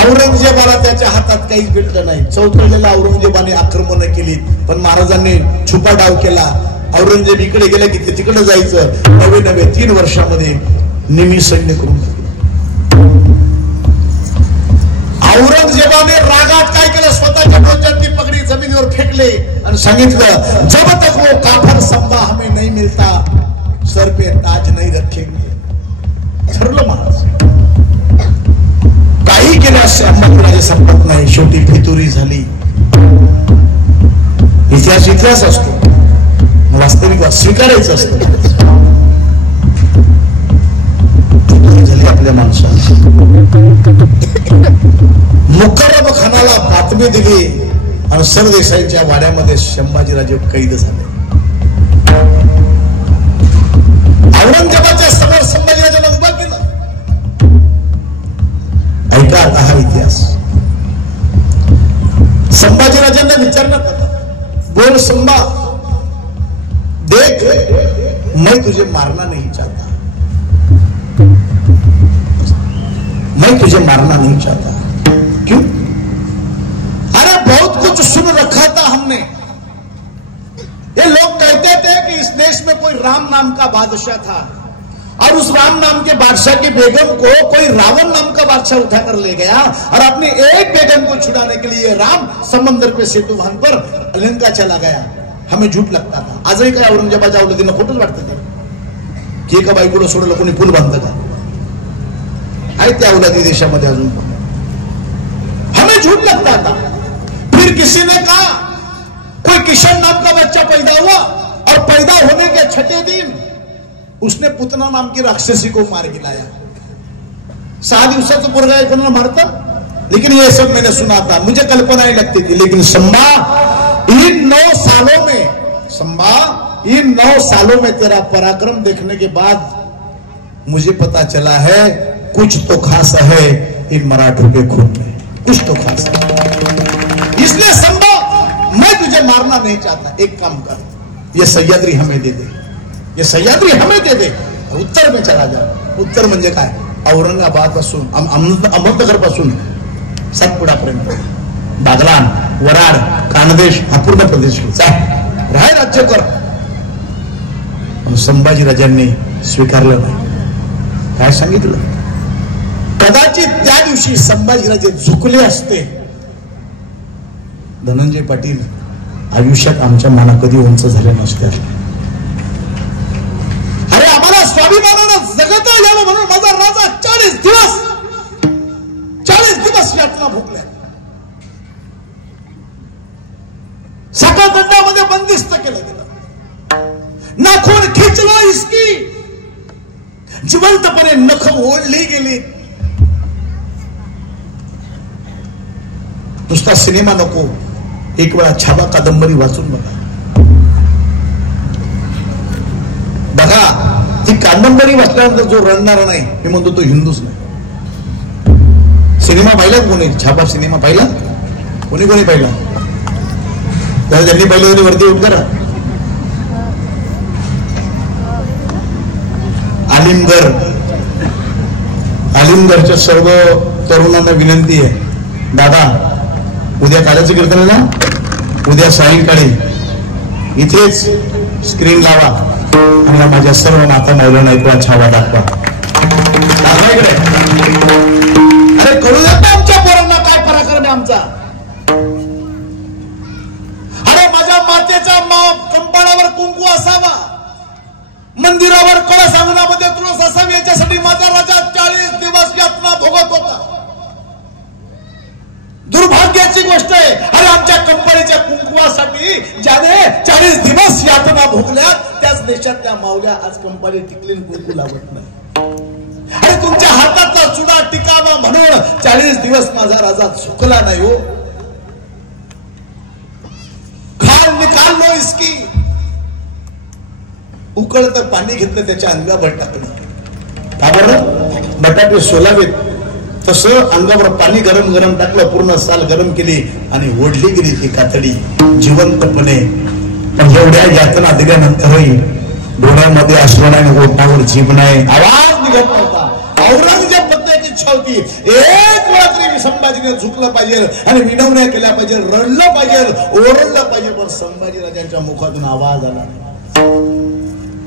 औरंगजेबाला त्याच्या हातात काहीच भेटलं नाही. चौथळलेला औरंगजेबाने आक्रमण केली, पण महाराजांनी छुपा डाव केला. औरंगजेब इकडे गेला की ते तिकडे जायचं. नवे 3 वर्षामध्ये निमी सैन्य करून औरंगजेबाने रागात काय केलं, स्वतःच्या डोक्यातली पगडी जमिनीवर फेकले आणि सांगितलं, जब तक वो काफर संभा हमें नहीं मिलता, सर पे ताज नहीं रखेंगे. ठरलं महाराज. काही केल्यास अंबाजीराजे संपत नाही. शेवटी फितुरी झाली. इतिहास असतो, वास्तविक स्वीकारायचं असतं. झाली आपल्या माणसाला. मुकर्रम खानाला बातमी दिली आणि सरदेसाईच्या वाड्यामध्ये संभाजीराजे कैद झाले. औरंगजेबाच्या समोर संभाजीराजाला उभा केलं. ऐका आता हा इतिहास. संभाजीराजांना विचारण्यात आलं, बोल संभा, देख मैं तुझे मारना नहीं चाहता, मैं तुझे मारना नहीं चाहता. क्यों? अरे बहुत कुछ सुन रखा था हमने. ये लोग कहते थे कि इस देश में कोई राम नाम का बादशाह था और उस राम नाम के बादशाह की बेगम को कोई रावण नाम का बादशाह उठाकर ले गया और अपनी एक बेगम को छुड़ाने के लिए राम समंदर पे सेतु बांध पर लंका चला गया. हमें झूठ लगता था. आजही काय औरंगजेबाच्या औलादीनं खोटच वाटतं ते की एका बायकोला सोडलं कोणी पूल बांधतं का? आहे त्या औलादी देशामध्ये अजून पण. हमें झूठ लगता था. फिर किसी ने कहा कोई किशन नाम का बच्चा पैदा हुआ और पैदा होने के 6ठे दिन उसने पुतना नाम की राक्षसी को मार गिराया. 6 दिवसाचं पोरगा आहे कोणाला मारतं. लेकिन ये सब मैंने सुना था, मुझे कल्पना ही लगती थी. लेकिन संभा इन 9 सालों में तेरा पराक्रम देखने के बाद मुझे पता चला है कुछ तो खास है. इन मराठों के खून में, कुछ तो खास है। इसलिए संभव मैं तुझे मारना नहीं चाहता, एक काम कर, ये सह्याद्री हमें दे दे, ये सह्याद्री हमें दे दे, उत्तर में चला जा। उत्तर म्हणजे काय? औरंगाबाद पासून अहमदनगर पासून सातपुडापर्यंत, बागलाण, वराड, कानदेश हा पूर्ण प्रदेश राय राज्य कर. संभाजी राजांनी स्वीकारलं नाही. काय सांगितलं? कदाचित त्या दिवशी संभाजीराजे झुकले असते, धनंजय पाटील आयुष्यात आमच्या मना कधी उंच झाले नसते. अरे आम्हाला स्वाभिमानानं जगता यावं म्हणून माझा राजा 40 दिवस यातना भोगल्या. सकाळदंडामध्ये बंदिस्त केलं गेलं. नाखून खिचला इसकी, जिवंतपणे नख ओढली गेली. नुसता सिनेमा नको, एक वेळा छावा कादंबरी वाचून बघा. ती कादंबरी वाचल्यानंतर जो रडणारा नाही, मी म्हणतो तो हिंदूच नाही. सिनेमा पाहिला कोणी? छापा सिनेमा पाहिला? कोणी कोणी पाहिला? तर त्यांनी पाहिलं तरी वरती उठ करा. आलिमगरच्या सर्व तरुणांना विनंती आहे, दादा उद्या काल्याचं कीर्तन आहे ना, उद्या सायंकाळी इथेच स्क्रीन लावा आणि माझ्या सर्व माता मौलांना एक छावा दाखवा. इकडे अरे कळू देत ना आमच्या पोरांना काय पराक्रम आहे आमचा. अरे माझ्या मातेच्या कंपाळावर कुंकू असावा, मंदिरावर कळस, अंगणामध्ये तुळस असावी, याच्यासाठी माझा राजा 40 दिवस यातना भोगत होता. दुर्भाग्याची गोष्ट आहे. अरे आमच्या कंपनीच्या कुंकवासाठी ज्याने 40 दिवस यातना भोगल्या, त्याच देशातल्या मावल्या आज कंपनी टिकलीन कुंकू लावत नाही. अरे तुमच्या हातातला चुडा टिकावा म्हणून 40 दिवस माझा राजा झुकला नाही. हो खाल निकाल लो इसकी. उकळतं पाणी घेतलं, त्याच्या अंगावर टाकलं. का बरं? बटाटे सोलावेत तसं अंगावर पाणी गरम गरम टाकलं, पूर्ण साल गरम केली आणि ओढली गेली ती कातडी जिवंतपणे. पण एवढ्या यातना दिल्यानंतरही डोळ्यामध्ये अश्रू नाही, ओठावर जीभ नाही, आवाज निघत नव्हता. औरंगजेब पत्नीची इच्छा होती, एक वेळा तरी संभाजीने झुकलं पाहिजे आणि विनवण्या केल्या पाहिजे, रडलं पाहिजे, ओरडलं पाहिजे. पण संभाजी राजांच्या मुखातून आवाज आला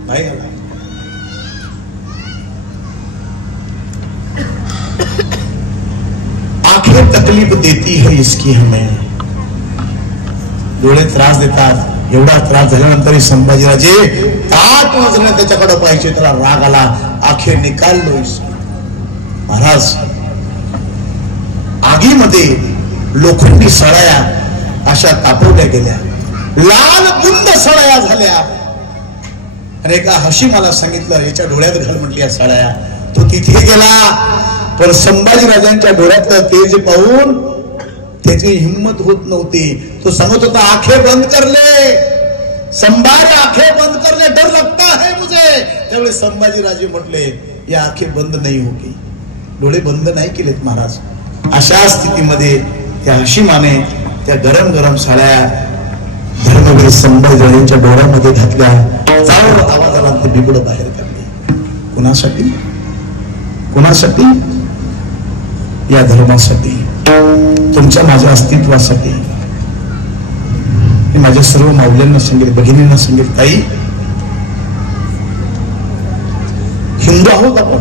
नाही आला. आखिर तकलीफ देती है इसकी हमें. डोळे त्रास देतात. एवढा त्रास झाल्यानंतरही संभाजीराजे 8 वाजले त्याच्याकडे पाहिजे, त्याला राग आला. आखिर निकाल लो इसकी. महाराज आगीमध्ये लोखंडी सळया अशा तापवल्या गेल्या, लाल बुंद सळया झाल्या. आणि एका हशीमाला सांगितलं, याच्या डोळ्यात घाल म्हटली या सळया. तो तिथे गेला, पण संभाजीराजांच्या डोळ्यातलं तेज पाहून त्याची हिंमत होत नव्हती. तो सांगत होता, आंखें बंद कर ले संभाजी, आंखें बंद कर ले, डर लगता है मुझे. त्यावेळी संभाजीराजे म्हटले, या आंखें बंद नाही होगी. डोळे बंद नाही केलेत महाराज. अशा स्थितीमध्ये त्या हशीमाने त्या गरम गरम साड्या धर्मवीर संभाजीराजांच्या डोळ्यामध्ये घातल्या. जाऊन आवाजाला ते बिबड बाहेर काढले. कुणासाठी? कुणासाठी? या धर्मासाठी, तुमच्या माझ्या अस्तित्वासाठी. मी माझ्या सर्व माऊल्यांना सांगितलं, भगिनींना सांगितलं, ताई हिंदू आहोत आपण.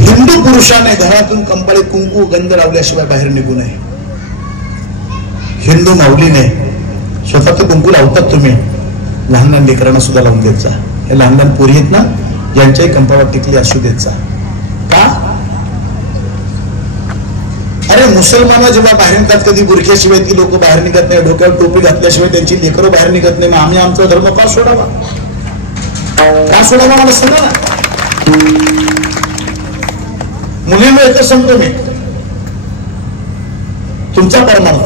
हिंदू पुरुषाने घरातून कंपाळी कुंकू गंध लावल्याशिवाय बाहेर निघू नये. हिंदू माऊलीने स्वतः तो कुंकू लावतात. तुम्ही लहान लहान लेकरांना सुद्धा लावून देत जा. हे लहान लहान पोरी आहेत ना, ज्यांच्याही कंपाळावर टिकली असू देत जा. का? अरे मुसलमान जेव्हा बाहेर निघतात, कधी बुरख्याशिवाय ती लोक बाहेर निघत नाही, डोक्यावर टोपी घातल्याशिवाय त्यांची लेकरं बाहेर निघत नाही. मग आम्ही आमचा धर्म का सोडावा? का सोडावा मला सांगा ना. मुलींना एकच सांगतो मी, तुमचा परमार्थ.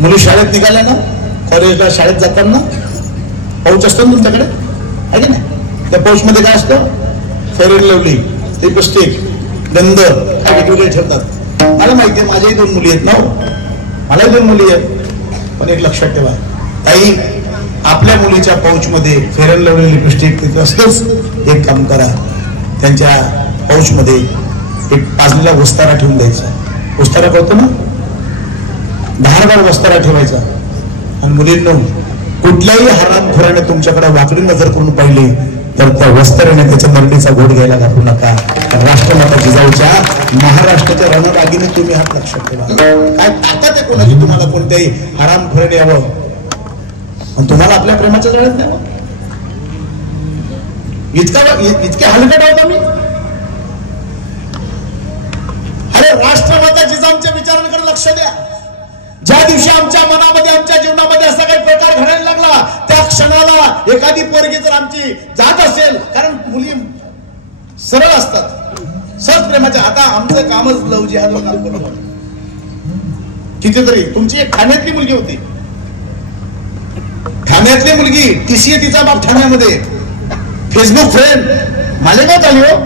मुली शाळेत निघाल्या ना, कॉलेजला शाळेत जाताना पाऊच असतो ना तुमच्याकडे, आहे की नाही? त्या पाऊच मध्ये काय असतं? फेअर अँड लवली, लिपस्टिक, गंध वेगवेगळे ठेवतात. मला माहिती आहे, माझ्याही 2 मुली आहेत ना, मलाही 2 मुली आहेत. पण एक लक्षात ठेवा ताई, आपल्या मुलीच्या पाऊच मध्ये फेअर अँड लव्हली लिपस्टिक तिथे असतेच. एक काम करा, त्यांच्या पाऊच मध्ये एक पाजलेला वस्तारा ठेवून द्यायचा. वस्तारा कळतो ना, धारदार वस्तारा ठेवायचा. आणि मुलींनो, कुठल्याही हरामखोराने तुमच्याकडे वाकडी नजर करून पाहिली तर त्या वस्ताराने त्याच्या नरडीचा घोट घ्यायला घालू नका. राष्ट्रमाता जिजाऊच्या महाराष्ट्राच्या रणरागिने तुम्ही हात लक्षात ठेवा. काय ताकद आहे कोणाची तुम्हाला कोणत्याही हरामखोराने यावं आणि तुम्हाला आपल्या प्रेमाच्या जळत द्यावं? इतके हलकट आहोत आम्ही? अरे राष्ट्रमाता जिजाऊच्या विचारांकडे लक्ष द्या. ज्या दिवशी आमच्या मनामध्ये, आमच्या जीवनामध्ये असा काही प्रकार घडायला लागला, त्या क्षणाला एखादी पोरगी जर आमची जात असेल, कारण मुली सरळ असतात, सहज प्रेमाच्या. आता आमचं कामच लव जिहादला काम करणं. कितीतरी तुमची एक ठाण्यातली मुलगी होती, ठाण्यातली मुलगी, TCA तिचा बाप ठाण्यामध्ये, फेसबुक फ्रेंड मालेगाव आली हो.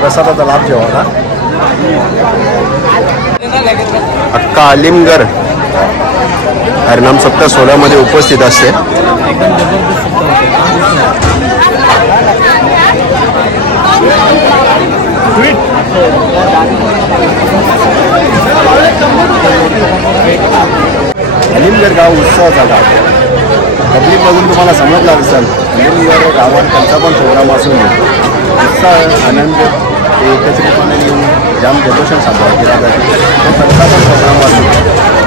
प्रसादाचा लाभ घ्यावा. अक्का आलिमगर हरिनाम सप्ताह 16 मध्ये उपस्थित असते. आलिमगर गाव उत्सवाचा गाव. पब्लिक बघून तुम्हाला समजला असेल, आलिमगर गावात त्यांचा पण प्रोग्राम असून उत्साह आनंद एकत्रितपणे येऊन जाम डेकोरेशन साजरा केला जाते. त्यांचा पण प्रोग्राम असून